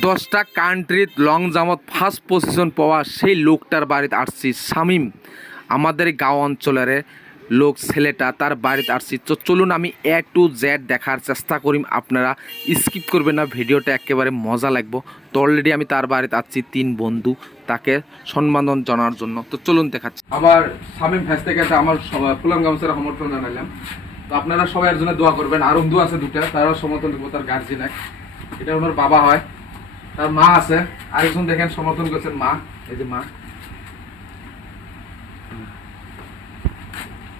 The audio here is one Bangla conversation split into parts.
দশটা কান্ট্রিত লং জামত ফার্স্ট পজিশন পাওয়া সেই লোকটার বাড়িতে আসছি, শামিম। আমাদের গাঁও অঞ্চলের লোক, ছেলেটা তার বাড়িতে আসছি। তো চলুন আমি এ টু জেড দেখার চেষ্টা করিম। আপনারা স্কিপ করবেন না, ভিডিওটা একেবারে মজা লাগবো। তো অলরেডি আমি তার বাড়িতে আসছি, তিন বন্ধু, তাকে সম্মানন জানার জন্য। তো চলুন দেখাচ্ছি। আমার শামিম ফেস থেকে আমার ফুলাম গামসার সমর্থন জানালাম তো আপনারা সবাই এর জন্য দোয়া করবেন। আর বন্ধু আছে দুটা তারাও সমর্থন দেবো, তার গার্জিয়ান এক। এটা ওনার বাবা হয়। তার মা আছে। আরেকজন দেখেন, সমর্থন করছেন মা। এই যে মা।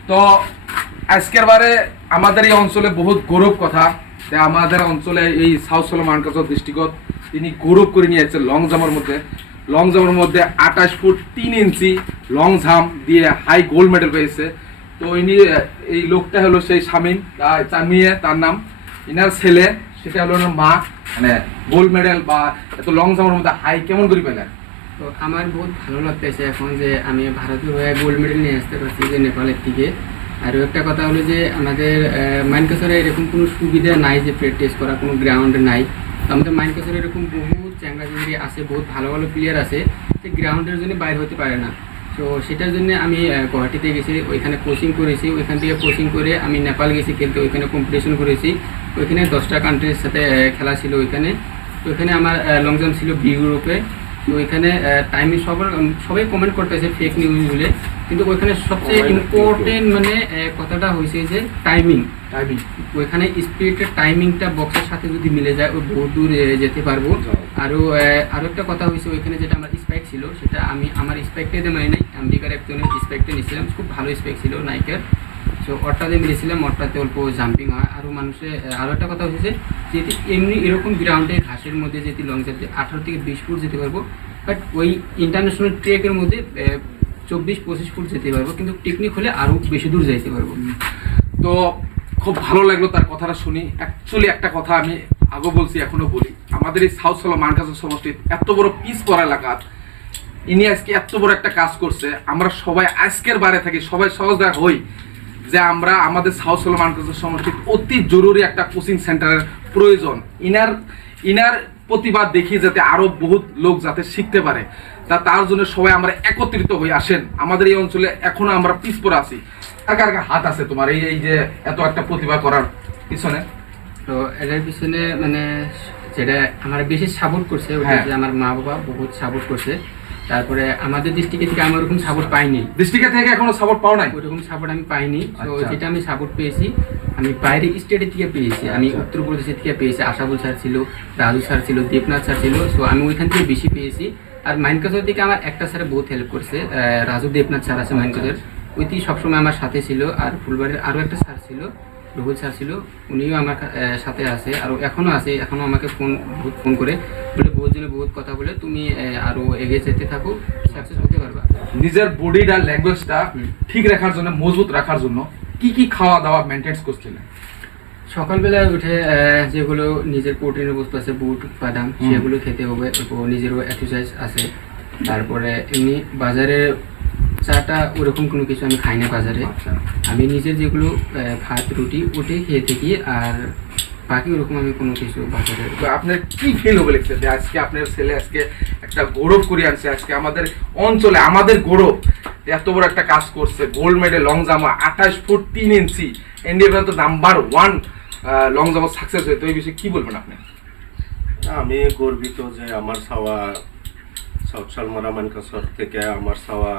তো আজকের বারে আমাদের এই অঞ্চলে বহুত গৌরব কথা। যে আমাদের অঞ্চলে এই সাউথ সলমান কাছর ডিস্ট্রিক্টত তিনি গৌরব করে নিয়ে যাচ্ছে লং জাম্পের মধ্যে। লং জাম্পের মধ্যে আঠাশ ফুট তিন ইঞ্চি লং জাম্প দিয়ে হাই গোল্ড মেডেল পেয়েছে। তো ইনি এই লোকটা হলো সেই স্বামী তার মেয়ে, তার নাম। ইনার ছেলে, সেটা হলো মা। মানে গোল্ড মেডেল বা এত লং জাম্পের মধ্যে হাই কেমন করে পেলেন? তো আমার বহুত ভালো লাগতেছে এখন যে আমি ভারতীয় হয়ে গোল্ড মেডেল নিয়ে আসতে পারছি যে নেপালের থেকে আর একটা কথা হলো যে আমাদের মাইনকাসরে এরকম কোনো সুবিধা নাই যে প্র্যাকটিস করা কোনো গ্রাউন্ড নাই। আমাদের মাইনকাসরে এরকম বহুত চ্যাংরা চিংড়ি আছে, বহুত ভালো ভালো প্লেয়ার আছে, যে গ্রাউন্ডের জন্য বাইরে হতে পারে না। তো সেটার জন্য আমি গুয়াহাটিতে গেছি ওইখানে কোচিং করেছি ওইখান থেকে কোচিং করে আমি নেপাল গেছি খেলতে ওইখানে কম্পিটিশন করেছি। ওইখানে দশটা কান্ট্রির সাথে খেলা ছিল ওইখানে। তো ওইখানে আমার লং জাম্প ছিল বি গ্রুপে তো ওইখানে টাইমিং সবার সবাই কমেন্ট করতেছে ফেক নিউজ বলে। কিন্তু ওইখানে সবচেয়ে ইম্পর্টেন্ট মানে কথাটা হয়েছে যে টাইমিং টাইমিং ওইখানে স্পিডের টাইমিংটা বক্সের সাথে যদি মিলে যায় ওই বহু দূর যেতে পারব। আরও আরও একটা কথা হয়েছে ওইখানে যেটা আমার স্পাইক ছিল, সেটা আমি, আমার স্পাইকটাতে মানে নাই। আমেরিকার একজনের স্পাইকটা নিয়েছিলাম, খুব ভালো স্পাইক ছিল নাইকের সো ওরটাতে মিলেছিলাম ওরটাতে অল্প জাম্পিং হয়। আরও মানুষে আরও একটা কথা হচ্ছে যেটি এমনি এরকম গ্রাউন্ডে ঘাসের মধ্যে যেটি লং জাম্পে আঠারো থেকে বিশ ফুট যেতে পারব। বাট ওই ইন্টারন্যাশনাল ট্রেকের মধ্যে চব্বিশ, পঁচিশ ফুট যেতে পারব। কিন্তু টেকনিক হলে আরও বেশি দূর যাইতে পারব। তো, খুব ভালো লাগল তার কথাটা শুনি। অ্যাকচুয়ালি একটা কথা আমি আগে বলছি, এখনও বলি। আমাদের এই সাউথ সোলো মানকাসের সমষ্টির এত বড় পিস পড়া এলাকাত ইনি আজকে এত বড় একটা কাজ করছে। আমরা সবাই আজকের বারে থাকি, সবাই সহজ দেখা হই যে আমরা আমাদের সাউথ সোলো মানকাসের সমষ্টির অতি জরুরি একটা কোচিং সেন্টারের প্রয়োজন। ইনার ইনার প্রতিবাদ দেখি যাতে আরও বহুত লোক যাতে শিখতে পারে। তা তার জন্য সবাই আমরা একত্রিত হয়ে আসেন। আমাদের এই অঞ্চলে এখনও আমরা পিস পড়ে আছি। কার কার হাত আছে তোমার? এই এই যে এত একটা প্রতিভা করার পিছনে? তো এটার পিছনে মানে যেটা আমার বেশি সাপোর্ট করছে ওটা হ্যাঁ। যে আমার মা বাবা বহুত সাপোর্ট করছে। তারপরে আমাদের ডিস্ট্রিক্ট থেকে আমি ওরকম সাপোর্ট পাইনি। ডিস্ট্রিক্ট থেকে এখনও সাপোর্ট পাও নাই? ওরকম সাপোর্ট আমি পাইনি। তো আচ্ছা। যেটা আমি সাপোর্ট পেয়েছি আমি বাইরে স্টেটের থেকে পেয়েছি। আমি আচ্ছা। উত্তরপ্রদেশের থেকে পেয়েছি। আশাবুল স্যার ছিল রাজু স্যার ছিল দেবনাথ স্যার ছিল। সো আমি ওইখান থেকে বেশি পেয়েছি। আর মাইনকাসর থেকে আমার একটা স্যার বহুত হেল্প করছে। রাজু দেবনাথ স্যার আছে মাইনকাসের ওইটি সবসময় আমার সাথে ছিল। আর ফুলবাড়ির আরও একটা স্যার ছিল। রুহুল স্যার ছিল উনিও আমার সাথে আছে আর এখনও আছে এখনও আমাকে ফোন বহুত ফোন করে বলে বহুত জনে বহুত কথা বলে তুমি আহ, আরও এগিয়ে যেতে থাকো সাকসেস হতে পারবা। নিজের বডিটা ল্যাঙ্গুয়েজটা। ঠিক রাখার জন্য মজবুত রাখার জন্য কি কি খাওয়া দাওয়া মেনটেন্স করছিলেন সকালবেলায় উঠে যেগুলো নিজের প্রোটিনের বস্তু আছে বুট বাদাম সেগুলো খেতে হবে নিজেরও এক্সারসাইজ আছে। তারপরে এমনি বাজারে চাটা ওরকম কোনো কিছু আমি খাই না বাজারে। আচ্ছা। আমি নিজের যেগুলো ভাত রুটি ওটাই খেয়ে থাকি আর বাকি ওরকম আমি কোনো কিছু বাজারে তো আপনার কি ফিল হবে লিখছে যে আজকে আপনার ছেলে আজকে একটা গৌরব করে আনছে? আজকে আমাদের অঞ্চলে আমাদের গৌরব এত বড় একটা কাজ করছে। গোল্ড মেডেল লং জামা আঠাশ ফুট তিন ইঞ্চি। ইন্ডিয়া তো number one long jump success হয়ে তো ওই বিষয়ে কি বলবেন আপনি? আমি গর্বিত যে আমার সাওয়া সাউথ সালমারা মানকাসর থেকে আমার সাওয়া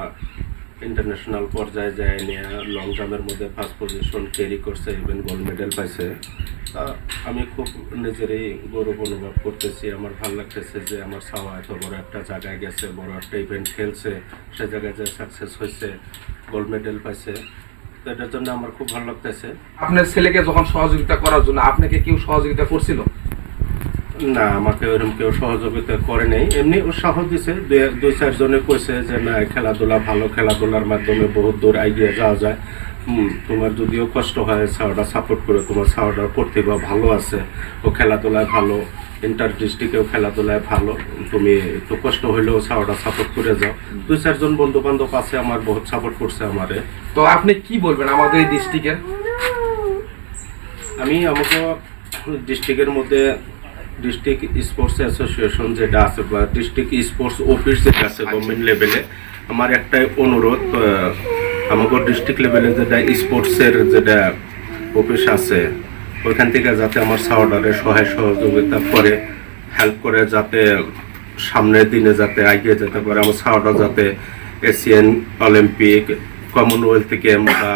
ইন্টারন্যাশনাল পর্যায়ে যায় নিয়ে লং জাম্পের মধ্যে ফার্স্ট পজিশন ক্যারি করছে ইভেন গোল্ড মেডেল পাইছে। আমি খুব নিজেরই গৌরব অনুভব করতেছি। আমার ভালো লাগতেছে যে আমার সাওয়া এত বড় একটা জায়গায় গেছে, বড় একটা ইভেন্ট খেলছে, সে জায়গায় যে সাকসেস হয়েছে গোল্ড মেডেল পাইছে। এটার জন্য আমার খুব ভালো লাগতেছে। আপনার ছেলেকে যখন সহযোগিতা করার জন্য আপনাকে কেউ সহযোগিতা করছিল? না আমাকে ওরকম কেউ সহযোগিতা করে নেই। এমনি উৎসাহ দিছে। দুই চারজনে কইছে যে না খেলাধুলা ভালো। খেলাধুলার মাধ্যমে বহুত দূর এগিয়ে যাওয়া যায়। তোমার যদিও কষ্ট হয় ছাওয়াটা সাপোর্ট করে তোমার ছাওয়াটার প্রতিভা ভালো আছে। ও খেলাধুলায় ভালো। ইন্টার ডিস্ট্রিক্টেও খেলাধুলায় ভালো। তুমি একটু কষ্ট হইলেও ছাওয়াটা সাপোর্ট করে যাও। দুই চারজন বন্ধু বান্ধব আছে আমার বহুত সাপোর্ট করছে আমারে। তো আপনি কি বলবেন আমাদের এই ডিস্ট্রিক্টের আমি আমাকে ডিস্ট্রিক্টের মধ্যে ডিস্ট্রিক্ট স্পোর্টস অ্যাসোসিয়েশন যেটা আছে বা ডিস্ট্রিক্ট স্পোর্টস অফিস যেটা আছে গভর্নমেন্ট লেভেলে আমার একটাই অনুরোধ আমাদের ডিস্ট্রিক্ট লেভেলে যেটা স্পোর্টসের যেটা অফিস আছে ওইখান থেকে যাতে আমার সাওয়ার্ডারে সহায় সহযোগিতা করে হেল্প করে যাতে সামনের দিনে যাতে এগিয়ে যেতে পারে। আমার সাওয়ার্ডার যাতে এশিয়ান অলিম্পিক কমনওয়েলথ গেম বা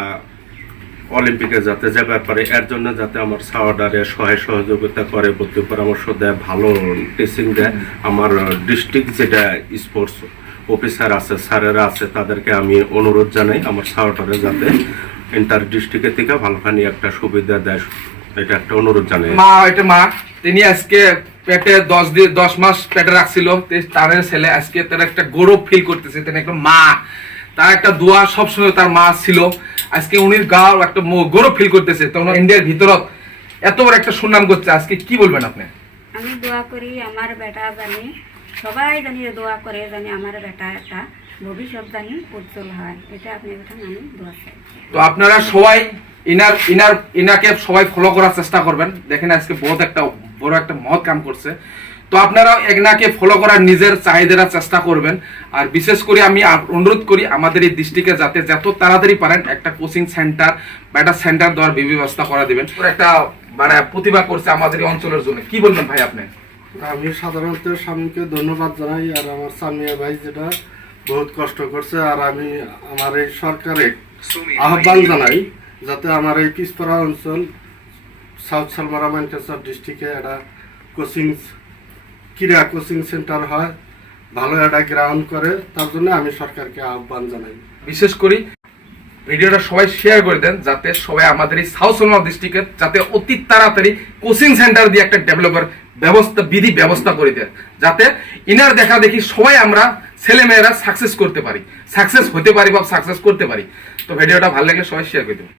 অলিম্পিকে যাতে যাবার পারে এর জন্য যাতে আমার সাওয়ার্ডারে সহায় সহযোগিতা করে বুদ্ধি পরামর্শ দেয়, ভালো টিচিং দেয়। আমার ডিস্ট্রিক্ট যেটা স্পোর্টস অফিসার আছে, স্যারেরা আছে, তাদেরকে আমি অনুরোধ জানাই আমার সাওয়ার্ডারে যাতে ইন্টার ডিস্ট্রিক্টের থেকে ভালোখানি একটা সুবিধা দেয়। এটা একটা অনুরোধ জানাই। মা, এটা মা, তিনি আজকে পেটে দশ দিন দশ মাস পেটে রাখছিল তার ছেলে আজকে তার একটা গৌরব ফিল করতেছে, তিনি একটা মা। তার একটা দোয়া সবসময় তার মা ছিল। আজকে উনির গাও একটা গৌরব ফিল করতেছে। তখন ইন্ডিয়ার ভিতরত এত বড় একটা সুনাম করছে। আজকে কি বলবেন আপনি? আমি দোয়া করি আমার বেটা জানি সবাই জানি দোয়া করে জানি আমার বেটা একটা। ভবিষ্যৎ জানি উজ্জ্বল হয়। এটা আপনি কথা আমি দোয়া চাই। তো আপনারা সবাই ইনার ইনার ইনাকে সবাই ফলো করার চেষ্টা করবেন। দেখেন আজকে বহুত একটা বড় একটা মহৎ কাম করছে। তো আপনারা একনাকে ফলো করার নিজের চাহিদারা চেষ্টা করবেন। আর বিশেষ করে আমি অনুরোধ করি আমাদের এই ডিস্ট্রিক্টে যাতে যত তাড়াতাড়ি পারেন একটা কোচিং সেন্টার বা একটা সেন্টার দেওয়ার ব্যবস্থা করে দিবেন। একটা মানে প্রতিভা করছে আমাদের এই অঞ্চলের জন্য। কি বলবেন ভাই আপনি? আমি সাধারণত স্বামীকে ধন্যবাদ জানাই আর আমার সামিয়া ভাই যেটা বহুত কষ্ট করছে আর আমি আমার এই সরকারে আহ্বান জানাই যাতে আমার এই পিসপাড়া অঞ্চল সাউথ সালমারা ম্যানচেস্টার ডিস্ট্রিক্টে একটা কোচিং ক্রীড়া কোচিং সেন্টার হয়, ভালো একটা গ্রাউন্ড করে, তার জন্য আমি সরকারকে আহ্বান জানাই। বিশেষ করি ভিডিওটা সবাই শেয়ার করে দেন, যাতে সবাই আমাদের এই সাউথ সোলমা ডিস্ট্রিক্টের যাতে অতি তাড়াতাড়ি কোচিং সেন্টার দিয়ে একটা ডেভেলপার ব্যবস্থা, বিধি ব্যবস্থা করে দেয়, যাতে ইনার দেখা দেখি সবাই আমরা ছেলে মেয়েরা সাকসেস করতে পারি। সাকসেস হতে পারি বা সাকসেস করতে পারি। তো ভিডিওটা ভালো লাগলে সবাই শেয়ার করে দেবেন